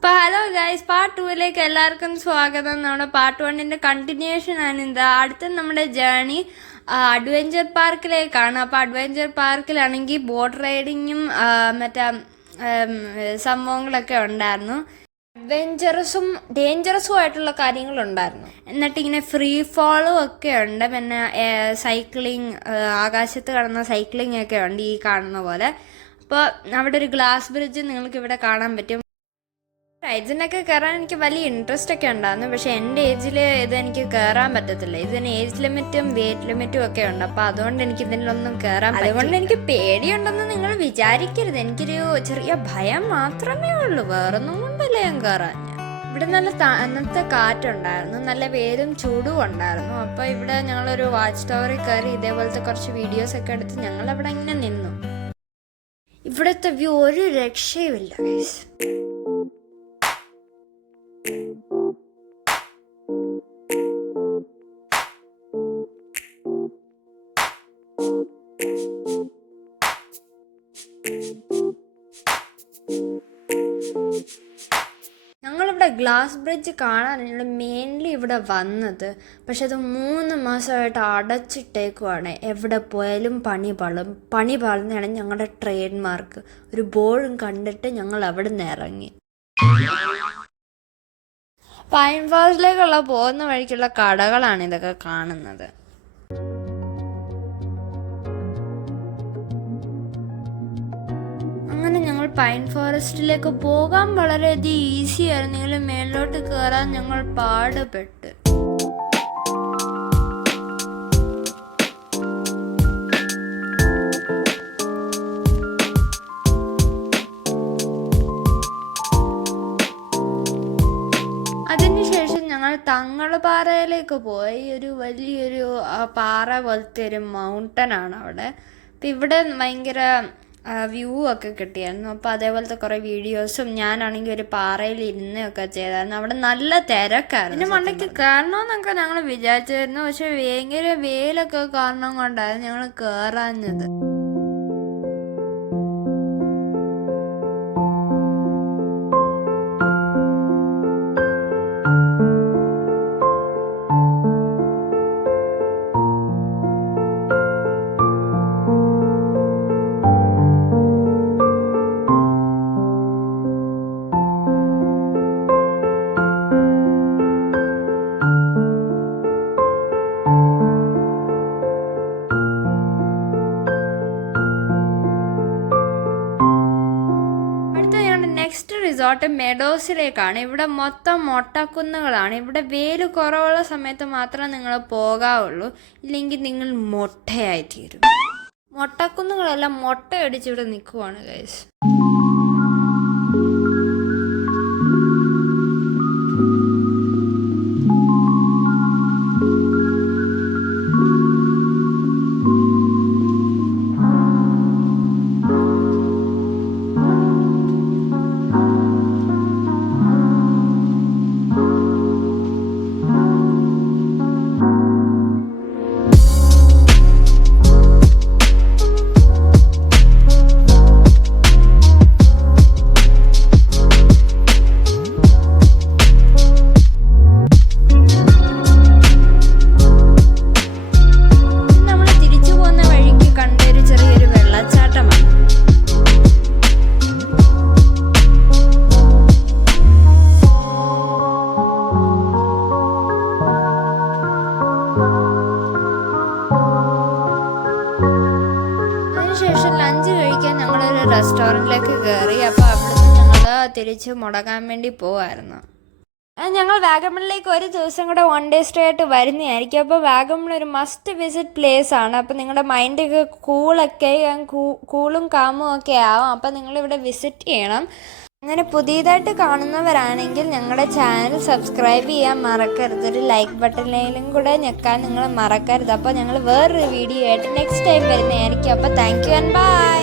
അപ്പോൾ hello guys, part 2ലേക്ക് എല്ലാവർക്കും സ്വാഗതം. നമ്മുടെ പാർട്ട് 1ൻ്റെ കണ്ടിന്യൂഷൻ ആണ് ഇത്. അടുത്ത നമ്മുടെ ജേണി അഡ്വഞ്ചർ പാർക്കിലേക്കാണ്. അപ്പോൾ അഡ്വഞ്ചർ പാർക്കിലാണെങ്കിൽ ബോട്ട് റൈഡിങ്ങും മറ്റേ സംഭവങ്ങളൊക്കെ ഉണ്ടായിരുന്നു. അഡ്വഞ്ചറസും ഡേഞ്ചറസും ആയിട്ടുള്ള കാര്യങ്ങളുണ്ടായിരുന്നു. എന്നിട്ടിങ്ങനെ ഫ്രീ ഫോളും ഒക്കെ ഉണ്ട്. പിന്നെ സൈക്ലിങ്, ആകാശത്ത് കടന്ന സൈക്ലിംഗ് ഒക്കെ ഉണ്ട് ഈ കാണുന്ന പോലെ. അപ്പോൾ അവിടെ ഒരു ഗ്ലാസ് ബ്രിഡ്ജ് നിങ്ങൾക്ക് ഇവിടെ കാണാൻ പറ്റും. റൈഡ്സിനൊക്കെ കയറാൻ എനിക്ക് വലിയ ഇൻട്രസ്റ്റ് ഒക്കെ ഉണ്ടായിരുന്നു. പക്ഷേ എൻ്റെ ഏജിൽ ഇതെനിക്ക് കയറാൻ പറ്റത്തില്ല. ഇതിന് ഏജ് ലിമിറ്റും വെയിറ്റ് ലിമിറ്റും ഒക്കെ ഉണ്ട്. അപ്പോൾ അതുകൊണ്ട് എനിക്ക് ഇതിലൊന്നും കയറാൻ, അതുകൊണ്ട് എനിക്ക് പേടിയുണ്ടെന്ന് നിങ്ങൾ വിചാരിക്കരുത്. എനിക്കൊരു ചെറിയ ഭയം മാത്രമേ ഉള്ളൂ, വേറൊന്നും കൊണ്ടല്ല ഞാൻ കയറാൻ. ഇവിടെ നല്ല തണുത്ത കാറ്റുണ്ടായിരുന്നു, നല്ല വെയിലും ചൂടും ഉണ്ടായിരുന്നു. അപ്പോൾ ഇവിടെ ഞങ്ങളൊരു വാച്ച് ടവറിൽ കയറി ഇതേപോലത്തെ കുറച്ച് വീഡിയോസൊക്കെ എടുത്ത് ഞങ്ങളവിടെ ഇങ്ങനെ നിന്നു. ഇവിടുത്തെ വ്യൂ ഒരു രക്ഷയുമില്ല ഗൈസ്. ഞങ്ങളിവിടെ ഗ്ലാസ് ബ്രിഡ്ജ് കാണാനാണ് മെയിൻലി ഇവിടെ വന്നത്. പക്ഷെ അത് 3 മാസമായിട്ട് അടച്ചിട്ടേക്കുവാണ്. എവിടെ പോയാലും പണി പാളുന്നതാണ് ഞങ്ങളുടെ ട്രേഡ് മാർക്ക്. ഒരു ബോർഡും കണ്ടിട്ട് ഞങ്ങൾ അവിടെ നിന്ന് ഇറങ്ങി. പൈൻ ഫോറസ്റ്റിലേക്കുള്ള പോകുന്ന വഴിക്കുള്ള കടകളാണ് ഇതൊക്കെ കാണുന്നത്. അങ്ങനെ ഞങ്ങൾ പൈൻ ഫോറസ്റ്റിലേക്ക് പോകാൻ വളരെയധികം ഈസി ആയിരുന്നെങ്കിലും മേളിലോട്ട് കയറാൻ ഞങ്ങൾ പാടുപെട്ട്. അതിനുശേഷം ഞങ്ങൾ തങ്ങൾപാറയിലേക്ക് പോയി. ഒരു വലിയൊരു പാറ പോലത്തെ ഒരു മൗണ്ടൻ ആണ് അവിടെ. അപ്പം ഇവിടെ ഭയങ്കര വ്യൂ ഒക്കെ കിട്ടിയായിരുന്നു. അപ്പോൾ അതേപോലത്തെ കുറേ വീഡിയോസും ഞാനാണെങ്കിൽ ഒരു പാറയിൽ ഇരുന്നൊക്കെ ചെയ്തായിരുന്നു. അവിടെ നല്ല തിരക്കായിരുന്നു. പിന്നെ മണ്ടയ്ക്ക് കയറണമെന്നൊക്കെ ഞങ്ങൾ വിചാരിച്ചായിരുന്നു. പക്ഷെ ഭയങ്കര വെയിലൊക്കെ കാരണം കൊണ്ടായിരുന്നു ഞങ്ങൾ കയറാഞ്ഞത്. Next resort മെഡോസിലേക്കാണ്. ഇവിടെ മൊത്തം മൊട്ടക്കുന്നുകളാണ്. ഇവിടെ വെയിൽ കുറവുള്ള സമയത്ത് മാത്രമേ നിങ്ങൾ പോകാവുള്ളൂ, ഇല്ലെങ്കിൽ നിങ്ങൾ മൊട്ടയായി തീരും. മൊട്ടക്കുന്നുകളെല്ലാം മൊട്ടയടിച്ച് ഇവിടെ നിൽക്കുവാണ് ഗൈസ്. അതിനുശേഷം ലഞ്ച് കഴിക്കാൻ ഞങ്ങളൊരു റെസ്റ്റോറൻറ്റിലേക്ക് കയറി. അപ്പോൾ അവിടുന്ന് ഞങ്ങൾ തിരിച്ച് മുടങ്ങാൻ വേണ്ടി പോവായിരുന്നു. ഞങ്ങൾ വാഗമണിലേക്ക് ഒരു ദിവസം കൂടെ 1 ഡേ സ്റ്റേ ആയിട്ട് വരുന്നതായിരിക്കും. അപ്പോൾ വാഗമൺ ഒരു മസ്റ്റ് വിസിറ്റ് പ്ലേസ് ആണ്. അപ്പോൾ നിങ്ങളുടെ മൈൻഡൊക്കെ കൂളും കാമും ഒക്കെ ആവും. അപ്പോൾ നിങ്ങളിവിടെ വിസിറ്റ് ചെയ്യണം. അങ്ങനെ പുതിയതായിട്ട് കാണുന്നവരാണെങ്കിൽ ഞങ്ങളുടെ ചാനൽ സബ്സ്ക്രൈബ് ചെയ്യാൻ മറക്കരുത്. ഒരു ലൈക്ക് ബട്ടണിലും കൂടെ ഞെക്കാൻ നിങ്ങൾ മറക്കരുത്. അപ്പോൾ ഞങ്ങൾ വേറൊരു വീഡിയോ ആയിട്ട് നെക്സ്റ്റ് ടൈം വരുന്നതായിരിക്കും. അപ്പോൾ താങ്ക് യു ആൻഡ് ബൈ.